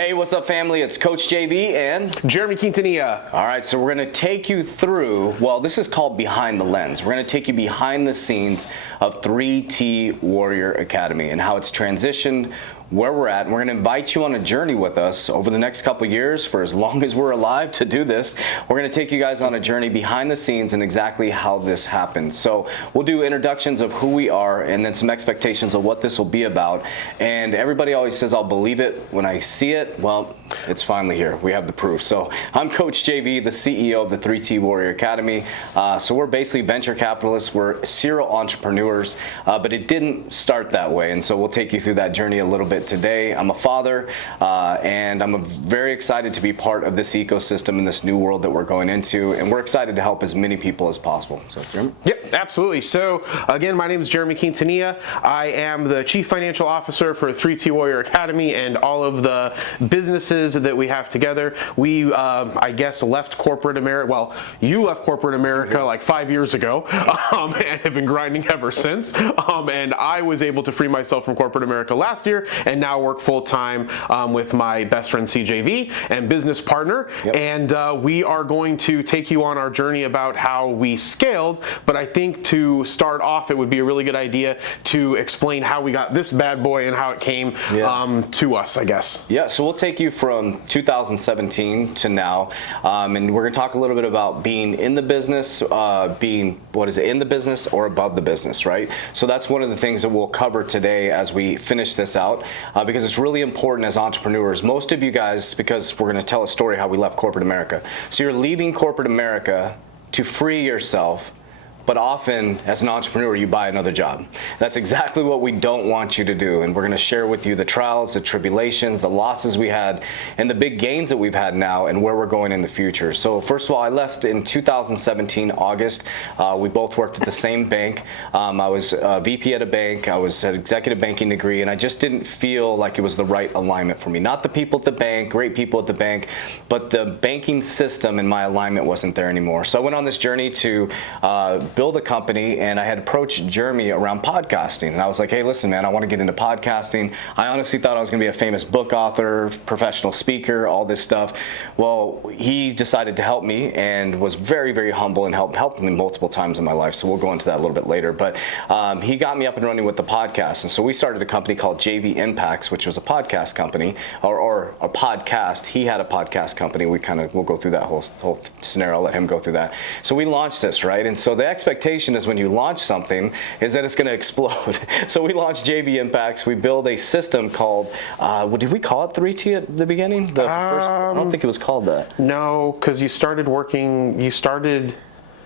Hey, what's up, family? It's Coach JV and Jeremy Quintanilla. All right, so we're going to take you through, well, this is called Behind the Lens. We're going to take you behind the scenes of 3T Warrior Academy and how it's transitioned, where we're at. And we're going to invite you on a journey with us over the next couple years, for as long as we're alive to do this. We're going to take you guys on a journey behind the scenes and exactly how this happened. So we'll do introductions of who we are and then some expectations of what this will be about. And everybody always says, I'll believe it when I see it. Well, it's finally here. We have the proof. So I'm Coach JV, the CEO of the 3T Warrior Academy. So we're basically venture capitalists. We're serial entrepreneurs, but it didn't start that way. And so we'll take you through that journey a little bit today. I'm a father, and I'm very excited to be part of this ecosystem in this new world that we're going into. And we're excited to help as many people as possible. So, Jeremy? Yep, absolutely. So again, my name is Jeremy Quintanilla. I am the Chief Financial Officer for 3T Warrior Academy and all of the businesses that we have together. We, I guess, left corporate America. Well, you left corporate America like 5 years ago, and have been grinding ever since. And I was able to free myself from corporate America last year, and now work full time with my best friend CJV and business partner. Yep. And we are going to take you on our journey about how we scaled. But I think to start off, it would be a really good idea to explain how we got this bad boy and how it came to us, I guess. Yeah, so we'll take you from 2017 to now, and we're going to talk a little bit about being in the business, being, in the business or above the business, right? So that's one of the things that we'll cover today as we finish this out, because it's really important as entrepreneurs. Most of you guys, because we're going to tell a story how we left corporate America. So you're leaving corporate America to free yourself. But often, as an entrepreneur, you buy another job. That's exactly what we don't want you to do. And we're going to share with you the trials, the tribulations, the losses we had, and the big gains that we've had now and where we're going in the future. So first of all, I left in 2017, August. We both worked at the same bank. I was VP at a bank. I was an executive banking degree, and I just didn't feel like it was the right alignment for me. Not the people at the bank, great people at the bank, but the banking system and my alignment wasn't there anymore. So I went on this journey to build a company, and I had approached Jeremy around podcasting, and I was like, hey, listen, man, I want to get into podcasting. I honestly thought I was going to be a famous book author, professional speaker, all this stuff. Well, he decided to help me and was very, very humble and helped me multiple times in my life, so we'll go into that a little bit later. But he got me up and running with the podcast, and so we started a company called JV Impacts, which was a podcast company, or a podcast. He had a podcast company. We'll go through that whole scenario. I'll let him go through that. So we launched this, right? And so the expectation is when you launch something is that it's going to explode. So we launched JV Impacts. We built a system called, did we call it 3T at the beginning? I don't think it was called that. No, because you started.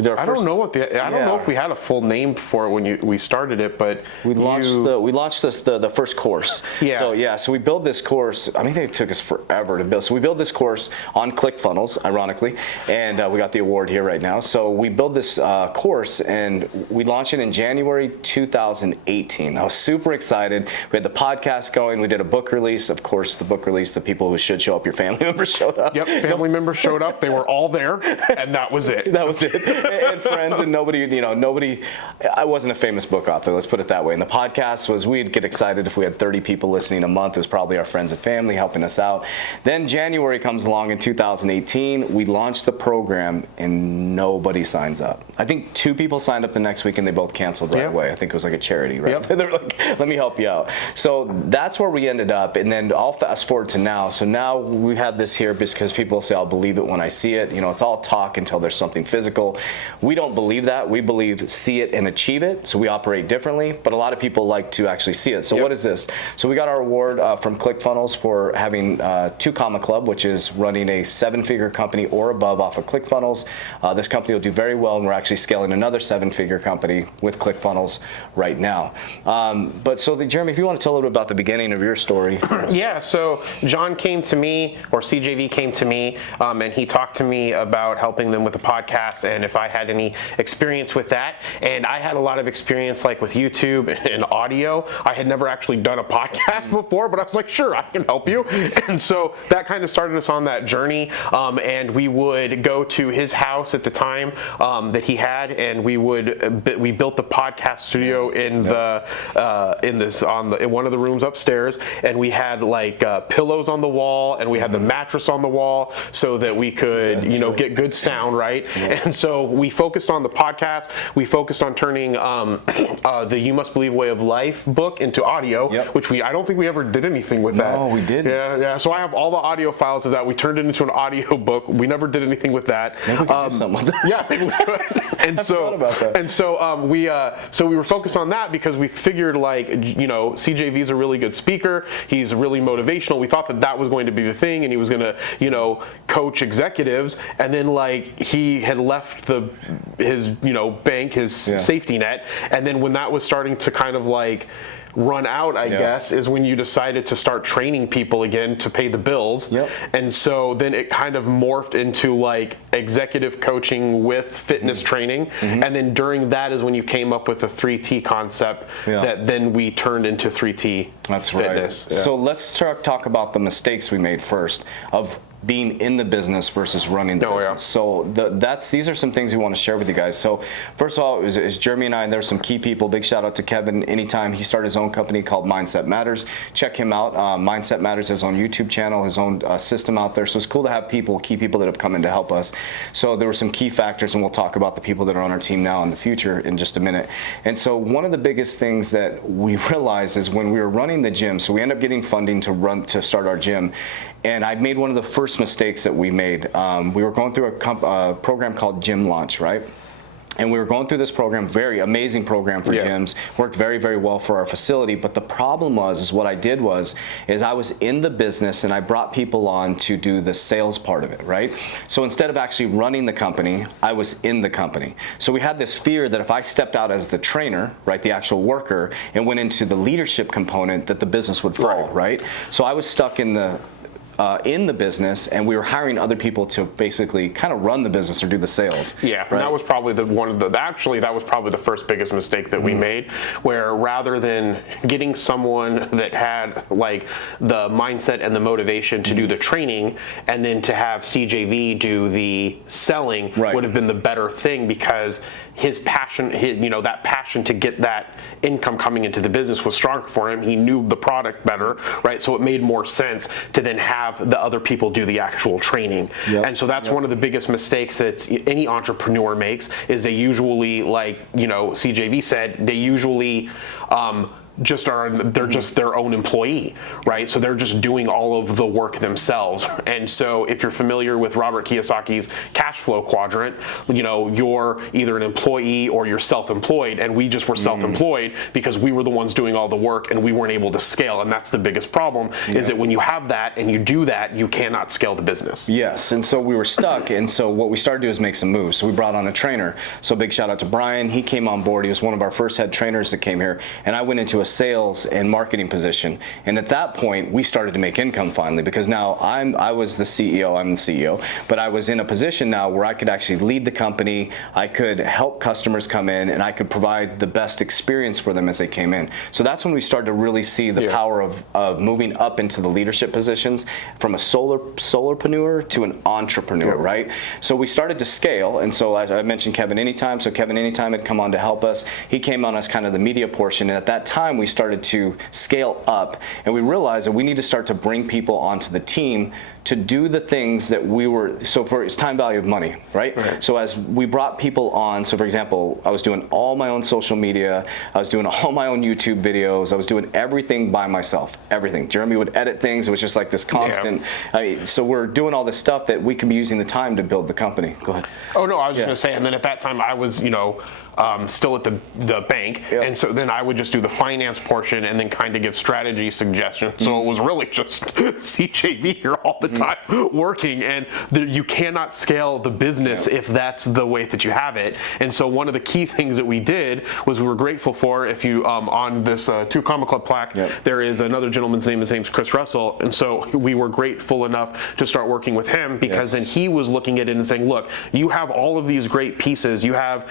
I don't know if we had a full name for it when we started it, but we launched the first course. Yeah. So we built this course. I mean, it took us forever to build. So we built this course on ClickFunnels, ironically, and we got the award here right now. So we built this course, and we launched it in January 2018. I was super excited. We had the podcast going. We did a book release. Of course, the book release, the people who should show up, your family members showed up. Yep, family members showed up. They were all there, and that was it. That was it. And friends, and nobody, I wasn't a famous book author, let's put it that way. And the podcast was, we'd get excited if we had 30 people listening a month. It was probably our friends and family helping us out. Then January comes along in 2018, we launched the program and nobody signs up. I think 2 people signed up the next week and they both canceled right away. I think it was like a charity, right? Yep. They're like, let me help you out. So that's where we ended up, and then I'll fast forward to now. So now we have this here because people say, I'll believe it when I see it. It's all talk until there's something physical. We don't believe that. We believe see it and achieve it. So we operate differently, but a lot of people like to actually see it. So what is this? So we got our award from ClickFunnels for having 2 Comma Club, which is running a 7-figure company or above off of ClickFunnels. This company will do very well, and we're actually scaling another 7-figure company with ClickFunnels right now. Jeremy, if you want to tell a little bit about the beginning of your story. Yeah, so John came to me, or CJV came to me, and he talked to me about helping them with the podcast, and if I had any experience with that. And I had a lot of experience like with YouTube and audio. I had never actually done a podcast before, but I was like, sure, I can help you. And so that kind of started us on that journey. And we would go to his house at the time that he had, and we built the podcast studio in in one of the rooms upstairs, and we had like pillows on the wall, and we had the mattress on the wall so that we could get good sound, right? And so we focused on the podcast. We focused on turning the You Must Believe Way of Life book into audio, which I don't think we ever did anything with that. No, we didn't. Yeah. So I have all the audio files of that. We turned it into an audio book. We never did anything with that. Maybe we could do something with that. Yeah, maybe we could. And so we were focused on that because we figured CJV's a really good speaker. He's really motivational. We thought that was going to be the thing, and he was going to coach executives. And then he had left his bank, his safety net, and then when that was starting to kind of run out, I guess, is when you decided to start training people again to pay the bills. And so then it kind of morphed into executive coaching with fitness training. And then during that is when you came up with the 3T concept that then we turned into 3T That's fitness. Right. So let's talk about the mistakes we made first of being in the business versus running the business. So these are some things we want to share with you guys. So first of all, is Jeremy and I, there's some key people. Big shout out to Kevin. Anytime he started his own company called Mindset Matters. Check him out. Mindset Matters has his own YouTube channel, his own system out there. So it's cool to have key people that have come in to help us. So there were some key factors, and we'll talk about the people that are on our team now in the future in just a minute. And so one of the biggest things that we realized is when we were running the gym, so we ended up getting funding to start our gym. And I made one of the first mistakes that we made. We were going through a program called Gym Launch, right? And we were going through this program, very amazing program for gyms, worked very, very well for our facility. But the problem was what I did was I was in the business and I brought people on to do the sales part of it, right? So instead of actually running the company, I was in the company. So we had this fear that if I stepped out as the trainer, right, the actual worker, and went into the leadership component, that the business would fall, right? So I was stuck in the business, and we were hiring other people to basically kind of run the business or do the sales. Yeah, right? And that was probably that was probably the first biggest mistake that we made, where rather than getting someone that had the mindset and the motivation to do the training, and then to have CJV do the selling would have been the better thing, because his passion, that passion to get that income coming into the business was stronger for him. He knew the product better, right? So it made more sense to then have the other people do the actual training. And so that's one of the biggest mistakes that any entrepreneur makes, is they usually, CJV said, they usually they're just their own employee, right? So they're just doing all of the work themselves. And so if you're familiar with Robert Kiyosaki's cash flow quadrant, you're either an employee or you're self-employed, and we just were self-employed because we were the ones doing all the work and we weren't able to scale. And that's the biggest problem, is that when you have that and you do that, you cannot scale the business. Yes, and so we were stuck, and so what we started to do is make some moves. So we brought on a trainer. So big shout out to Brian. He came on board. He was one of our first head trainers that came here, and I went into a sales and marketing position. And at that point, we started to make income finally, because now I was the CEO, I'm the CEO, but I was in a position now where I could actually lead the company, I could help customers come in, and I could provide the best experience for them as they came in. So that's when we started to really see the power of moving up into the leadership positions, from a solopreneur to an entrepreneur, right? So we started to scale, and so as I mentioned Kevin Anytime, so Kevin Anytime had come on to help us. He came on as kind of the media portion, and at that time we started to scale up, and we realized that we need to start to bring people onto the team to do the things that we were, so for it's time value of money, right? So as we brought people on, so for example, I was doing all my own social media, I was doing all my own YouTube videos, I was doing everything by myself, everything. Jeremy would edit things, it was just like this constant, so we're doing all this stuff that we could be using the time to build the company. Go ahead. Oh no, I was just gonna say, and then at that time I was, still at the bank, and so then I would just do the finance portion and then kind of give strategy suggestions. So it was really just CJV here all the time working, and you cannot scale the business if that's the way that you have it. And so one of the key things that we did was, we were grateful for, if you on this 2 Comma Club plaque, there is another gentleman's name, his name's Chris Russell, and so we were grateful enough to start working with him, because then he was looking at it and saying, look, you have all of these great pieces, you have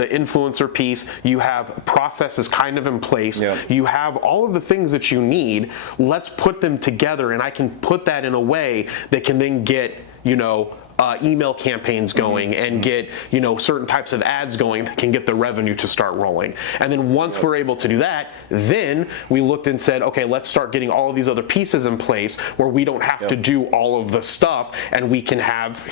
the influencer piece, you have processes kind of in place, you have all of the things that you need, let's put them together, and I can put that in a way that can then get email campaigns going and get, certain types of ads going that can get the revenue to start rolling. And then once we're able to do that, then we looked and said, okay, let's start getting all of these other pieces in place where we don't have to do all of the stuff, and we can have,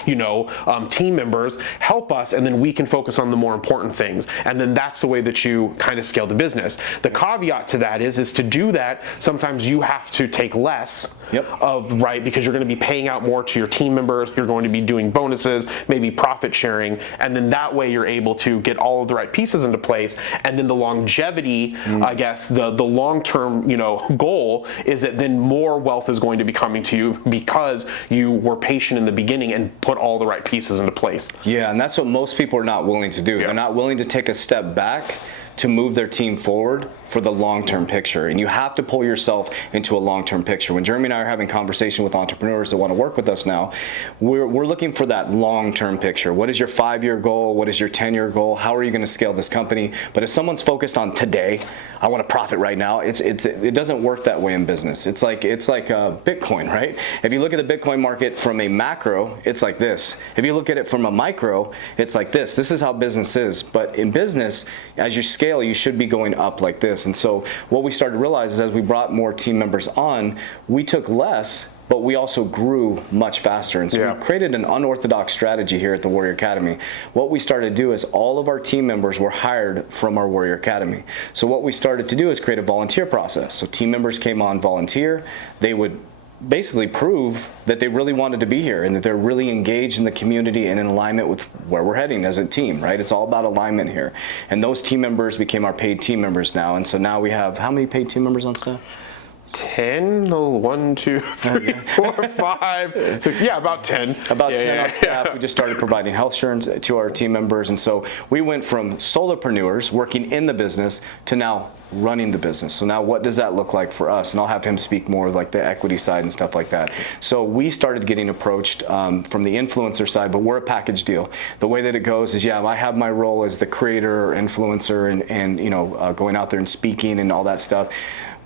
team members help us, and then we can focus on the more important things. And then that's the way that you kind of scale the business. The caveat to that is to do that, sometimes you have to take less because you're going to be paying out more to your team members, you're going to be doing bonuses, maybe profit sharing, and then that way you're able to get all of the right pieces into place. And then the longevity, I guess, the long-term, goal is that then more wealth is going to be coming to you because you were patient in the beginning and put all the right pieces into place. Yeah, and that's what most people are not willing to do. They're not willing to take a step back to move their team forward for the long-term picture. And you have to pull yourself into a long-term picture. When Jeremy and I are having conversation with entrepreneurs that want to work with us now, we're looking for that long-term picture. What is your 5-year goal? What is your 10-year goal? How are you going to scale this company? But if someone's focused on today, I want to profit right now, it doesn't work that way in business. It's like Bitcoin, right? If you look at the Bitcoin market from a macro, it's like this. If you look at it from a micro, it's like this. This is how business is. But in business, as you scale, you should be going up like this. And so what we started to realize is as we brought more team members on, we took less, but we also grew much faster. And so we created an unorthodox strategy here at the Warrior Academy. What we started to do is all of our team members were hired from our Warrior Academy. So what we started to do is create a volunteer process. So team members came on volunteer. They would basically prove that they really wanted to be here and that they're really engaged in the community and in alignment with where we're heading as a team, right? It's all about alignment here. And those team members became our paid team members now. And so now we have, how many paid team members on staff? 10, 1, 2, 3, 4, 5, 6, about 10. About 10 on staff. We just started providing health insurance to our team members. And so we went from solopreneurs working in the business to now running the business. So now what does that look like for us? And I'll have him speak more like the equity side and stuff like that. So we started getting approached from the influencer side, but we're a package deal. The way that it goes is, I have my role as the creator or influencer and going out there and speaking and all that stuff.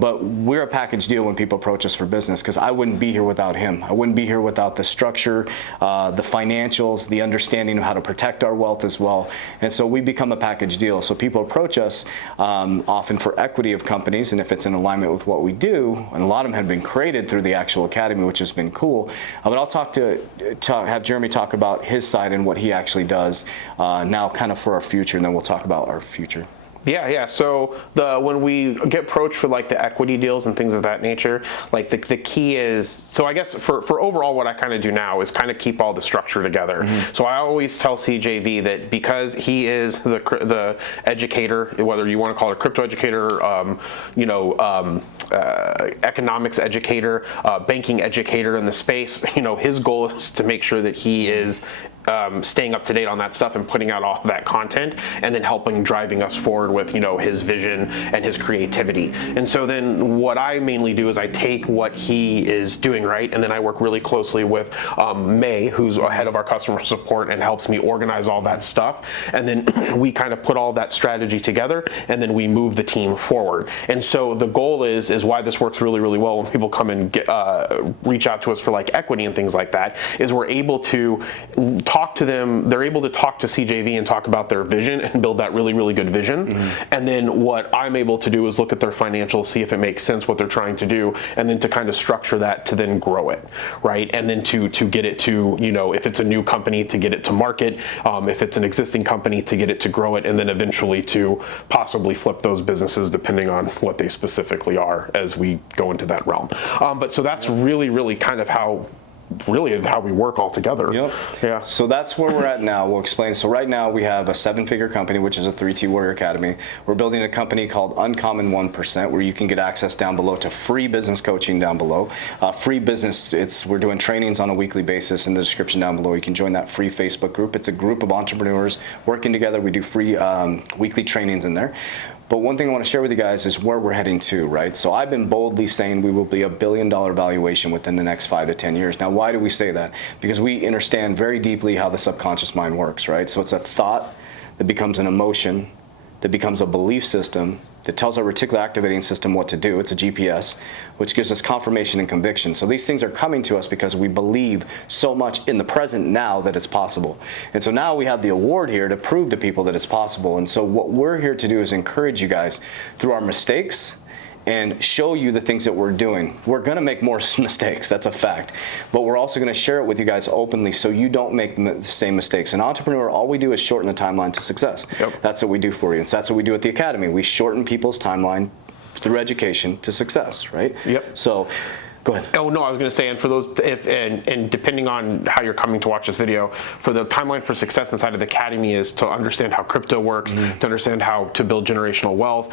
But we're a package deal when people approach us for business, because I wouldn't be here without him. I wouldn't be here without the structure, the financials, the understanding of how to protect our wealth as well. And so we become a package deal. So people approach us often for equity of companies, and if it's in alignment with what we do, and a lot of them have been created through the actual academy, which has been cool. But I'll have Jeremy talk about his side and what he actually does now kind of for our future, and then we'll talk about our future. Yeah. So when we get approached for like the equity deals and things of that nature, like the key is, so I guess for overall what I kind of do now is kind of keep all the structure together. So I always tell CJV that because he is the educator, whether you want to call it a crypto educator, economics educator, banking educator in the space, his goal is to make sure that he is staying up to date on that stuff and putting out all of that content, and then driving us forward with his vision and his creativity. And so then what I mainly do is I take what he is doing, right, and then I work really closely with May, who's head of our customer support, and helps me organize all that stuff, and then we kind of put all that strategy together, and then we move the team forward. And so the goal is why this works really, really well when people come and reach out to us for like equity and things like that, is we're able to talk to them, they're able to talk to CJV and talk about their vision and build that really, really good vision. And then what I'm able to do is look at their financials, see if it makes sense what they're trying to do, and then to kind of structure that to then grow it, right? And then to get it to, if it's a new company, to get it to market, if it's an existing company, to get it to grow it, and then eventually to possibly flip those businesses depending on what they specifically are as we go into that realm. But so that's really, really kind of how we work all together. Yeah. So that's where we're at now. We'll explain. So right now we have a 7-figure company, which is a 3T Warrior Academy. We're building a company called Uncommon 1%, where you can get access down below to free business coaching down below. Free business, we're doing trainings on a weekly basis in the description down below. You can join that free Facebook group. It's a group of entrepreneurs working together. We do free weekly trainings in there. But one thing I want to share with you guys is where we're heading to, right? So I've been boldly saying we will be $1 billion valuation within the next 5 to 10 years. Now, why do we say that? Because we understand very deeply how the subconscious mind works, right? So it's a thought that becomes an emotion, that becomes a belief system that tells our reticular activating system what to do. It's a GPS, which gives us confirmation and conviction. So these things are coming to us because we believe so much in the present now that it's possible. And so now we have the award here to prove to people that it's possible. And so what we're here to do is encourage you guys through our mistakes and show you the things that we're doing. We're gonna make more mistakes, that's a fact. But we're also gonna share it with you guys openly so you don't make the same mistakes. An entrepreneur, all we do is shorten the timeline to success. Yep. That's what we do for you. And so that's what we do at the Academy. We shorten people's timeline through education to success, right? Yep. So, go ahead. Oh no, I was going to say, and for those, and depending on how you're coming to watch this video, for the timeline for success inside of the Academy is to understand how crypto works, to understand how to build generational wealth,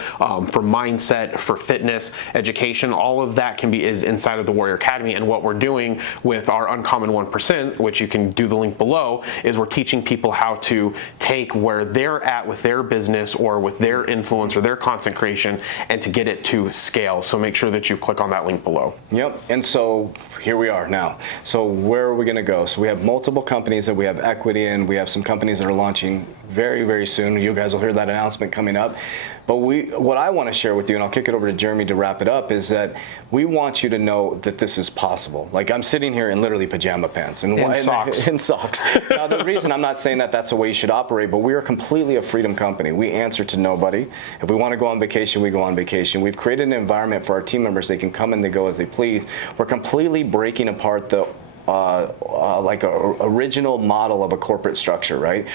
for mindset, for fitness, education, all of that is inside of the Warrior Academy. And what we're doing with our Uncommon 1%, which you can do the link below, is we're teaching people how to take where they're at with their business or with their influence or their content creation and to get it to scale. So make sure that you click on that link below. Yep. And so here we are now. So where are we going to go? So we have multiple companies that we have equity in. We have some companies that are launching very, very soon. You guys will hear that announcement coming up. But what I want to share with you, and I'll kick it over to Jeremy to wrap it up, is that we want you to know that this is possible. Like, I'm sitting here in literally pajama pants and socks. In socks. Now, the reason, I'm not saying that that's the way you should operate, but we are completely a freedom company. We answer to nobody. If we want to go on vacation, we go on vacation. We've created an environment for our team members. They can come and they go as they please. We're completely breaking apart the like a original model of a corporate structure, right?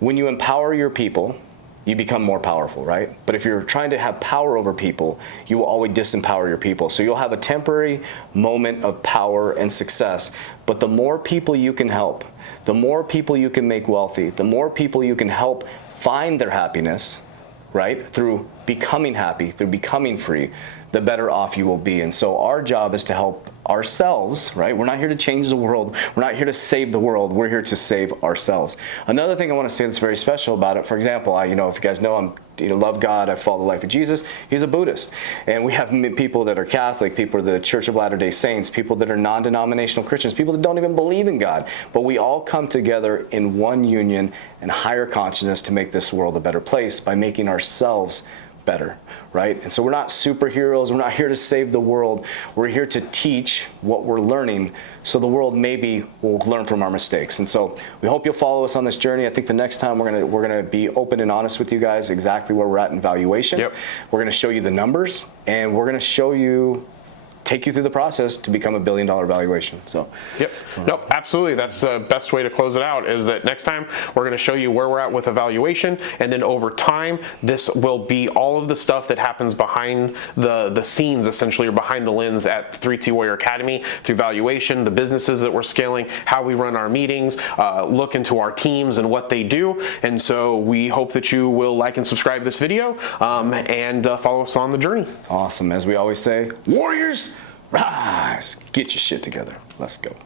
When you empower your people, you become more powerful, right? But if you're trying to have power over people, you will always disempower your people. So you'll have a temporary moment of power and success, but the more people you can help, the more people you can make wealthy, the more people you can help find their happiness, right? Through becoming happy, through becoming free, the better off you will be. And so our job is to help ourselves, right? We're not here to change the world. We're not here to save the world. We're here to save ourselves. Another thing I want to say that's very special about it, for example, if you guys know, I'm love God, I follow the life of Jesus. He's a Buddhist. And we have people that are Catholic, people that are the Church of Latter-day Saints, people that are non-denominational Christians, people that don't even believe in God. But we all come together in one union and higher consciousness to make this world a better place by making ourselves better, right? And so we're not superheroes. We're not here to save the world. We're here to teach what we're learning so the world maybe will learn from our mistakes. And so we hope you'll follow us on this journey. I think the next time we're gonna be open and honest with you guys exactly where we're at in valuation. Yep. We're gonna show you the numbers, and we're gonna take you through the process to become $1 billion valuation. So. Yep. Nope. Absolutely. That's the best way to close it out. Is that next time we're going to show you where we're at with evaluation, and then over time, this will be all of the stuff that happens behind the scenes, essentially, or behind the lens at 3T Warrior Academy through valuation, the businesses that we're scaling, how we run our meetings, look into our teams and what they do. And so we hope that you will like and subscribe this video and follow us on the journey. Awesome. As we always say, Warriors, rise, get your shit together. Let's go.